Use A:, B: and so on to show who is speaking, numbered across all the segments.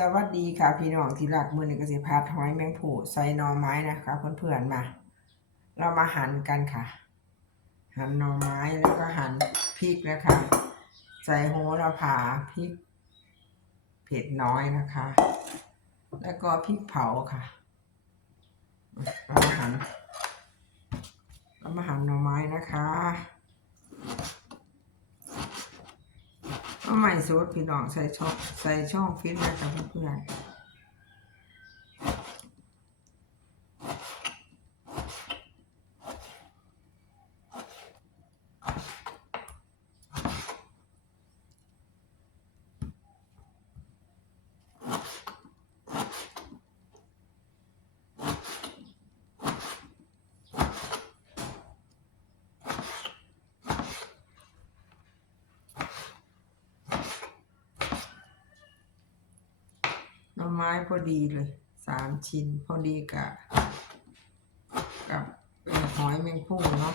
A: สวัสดีค่ะพี่น้องที่รักมือหนึ่งกสิพาดหอยแมงผูใส่นอไม้นะคะเพื่อนๆมา เรามาหั่นกันค่ะ หั่นนอไม้แล้วก็หั่นพริกนะคะ ใส่โหระพาพริก เผ็ดน้อยนะคะ แล้วก็พริกเผาค่ะเรามาหั่นเรามาหั่นหน่อไม้นะคะ เอาใหม่สูตรพี่น้องใส่ช่องใส่ช่องฟิตนะคะเพื่อน พอดีเลยสามชิ้นพอดีกับกับหอยแมงผู้เนาะ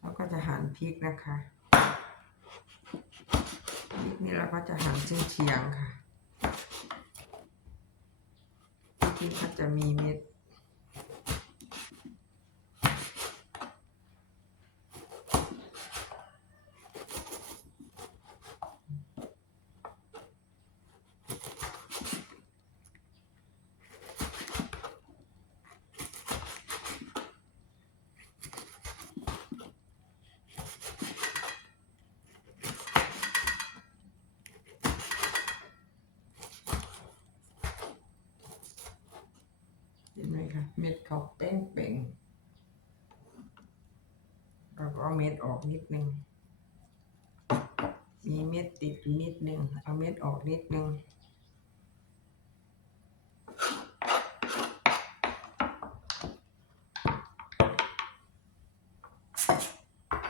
A: แล้วก็จะหั่นพริกนะคะ นี่เราก็จะหั่นเฉียงค่ะพริกก็จะมีเม็ด ห็นไหมคะเม็ดเขาเป้งเป่งเราก็เอาเม็ดออกนิดนึง มีเม็ดติดอยู่นิดนึง เอาเม็ดออกนิดนึง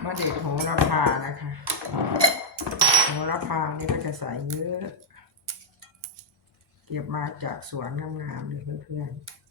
A: มาเด็ดโหระพานะคะโหระพานี่ก็จะใส่เยอะ เก็บมาจากสวนงามๆเลยเพื่อนๆ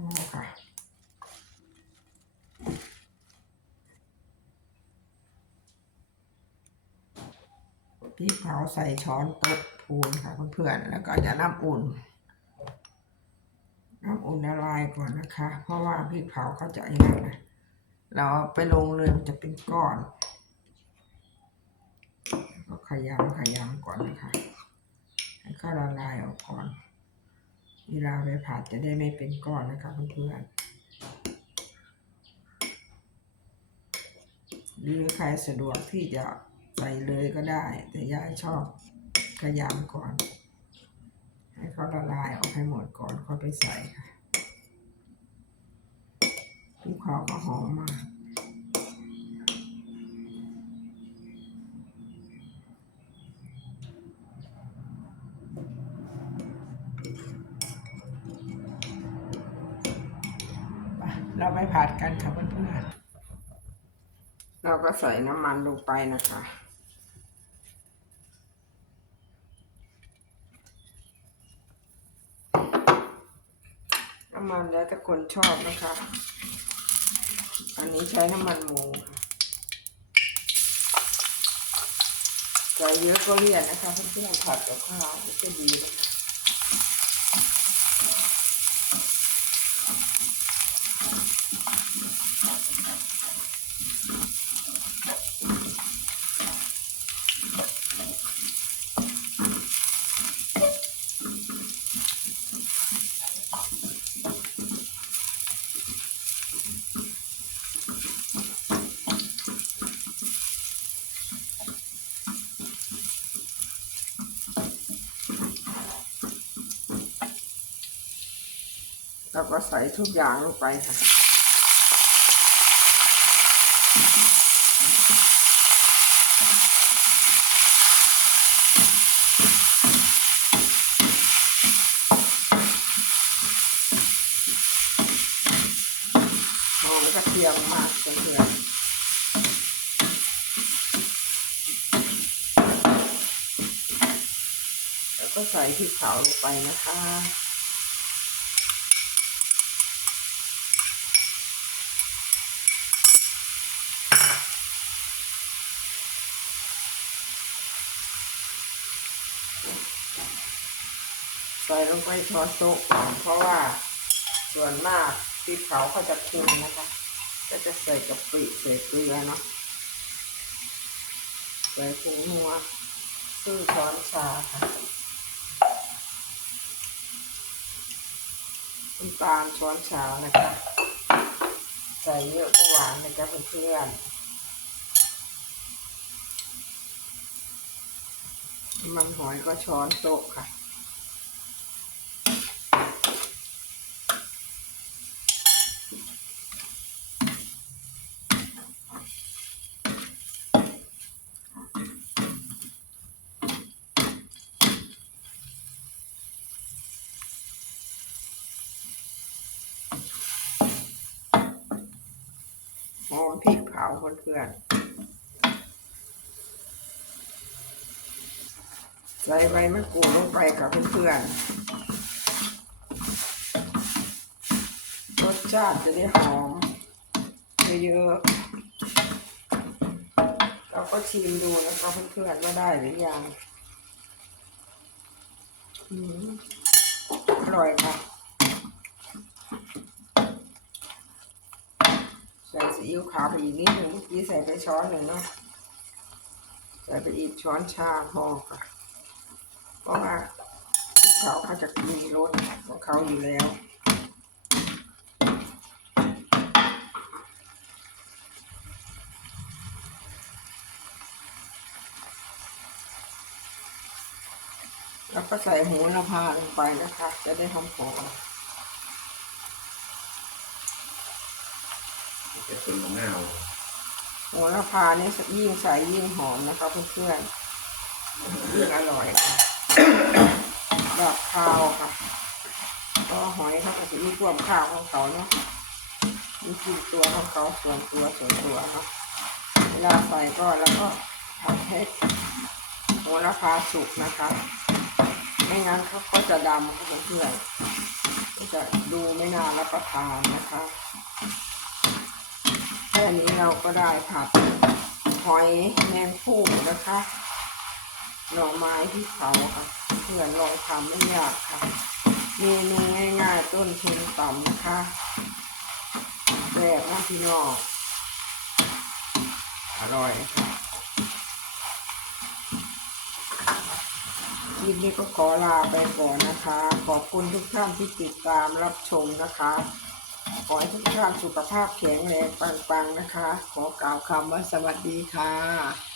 A: พอค่ะ พริกเผาใส่ช้อนโต๊ะพูนค่ะเพื่อนๆแล้วก็จะน้ำอุ่น น้ำอุ่นละลายก่อนนะคะ เพราะว่าพริกเผาเขาจะไอ้นั่นนะเราเอาไปลงเลยมันจะเป็นก้อนก็ขยำขยำก่อนนะคะให้เขาละลายออกก่อนเวลาไปผัดจะได้ไม่เป็นก้อนนะคะเพื่อนๆหรือใครสะดวกที่จะ ใส่เลยก็ได้ แต่ยายชอบขยำก่อน ให้เขาละลายออกให้หมดก่อนค่อยไปใส่ค่ะพริกเผาก็หอมมากเราไปผัดกันค่ะเพื่อนๆเราก็ใส่น้ำมันลงไปนะคะ น้ำมันแล้วแต่คนชอบนะคะ อันนี้ใช้น้ำมันหมูค่ะใส่เยอะก็เลี่ยนนะคะเพื่อนๆผัดกับข้าวก็จะดีนะคะ เราก็ใส่ทุกอย่างลงไปค่ะ หอมกระเทียมมากเพื่อนแล้วก็ใส่พริกเผาลงไปนะคะ ใส่ลงไปช้อนโต๊ะเพราะว่าส่วนมากพริกเผาเขาจะค็มนะคะ ก็จะใส่กะปิใส่เกลือเนาะใส่ผงนัวซึ่งช้อนชาค่ะน้ำตาลช้อนชานะคะ ใส่เยอะก็หวานนะคะเพื่อนๆมันหอยก็ช้อนโต๊ะค่ะ พริกเผาเพื่อนๆใส่ใบมะกรูดลงไปกับเพื่อนๆรสชาติจะได้หอมเยอะๆเราก็ชิมดูนะคะเพื่อนๆว่าได้หรือยังอืมอร่อยค่ะ ใส่ ซีอิ๊วขาวไปอีกนิดหนึ่งเมื่อกี้ใส่ไปช้อนหนึ่งเนาะใส่ไปอีกช้อนชาพอค่ะ เพราะว่าพริกเขาเขาจะมีรสของเขาอยู่แล้วแล้วก็ใส่หูละพาลงไปนะคะ จะได้หอมหอม
B: จะเป็นมะนาว
A: โหระพาเนี่ยยิ่งใสยิ่งหอมนะคะเพื่อนๆยิ่งอร่อยแบบข้าวค่ะ ก็หอยเขาก็จะมีความข้าวของเขาเนาะมีกลิ่นตัวของเขาส่วนตัวส่วนตัวเนาะเวลาใส่ก็แล้วก็ทำให้โหระพาสุกนะคะ ไม่งั้นเขาก็จะดำเพื่อนๆก็จะดูไม่น่ารับประทานนะคะ ค่นี้เราก็ได้ผัดหอยแมงผู้นะคะหน่อไม้ที่เขาค่ะเพื่อนลองทำไม่ยากค่ะ เมนูง่ายๆต้นทุนต่ำนะคะแบบน้ำพี่น้องอร่อยค่ะคลิปนี้ก็ขอลาไปก่อนนะคะ ขอบคุณทุกท่านที่ติดตามรับชมนะคะ ขอให้ทุกท่านสุขภาพแข็งแรงปังๆนะคะ ขอกล่าวคำว่าสวัสดีค่ะ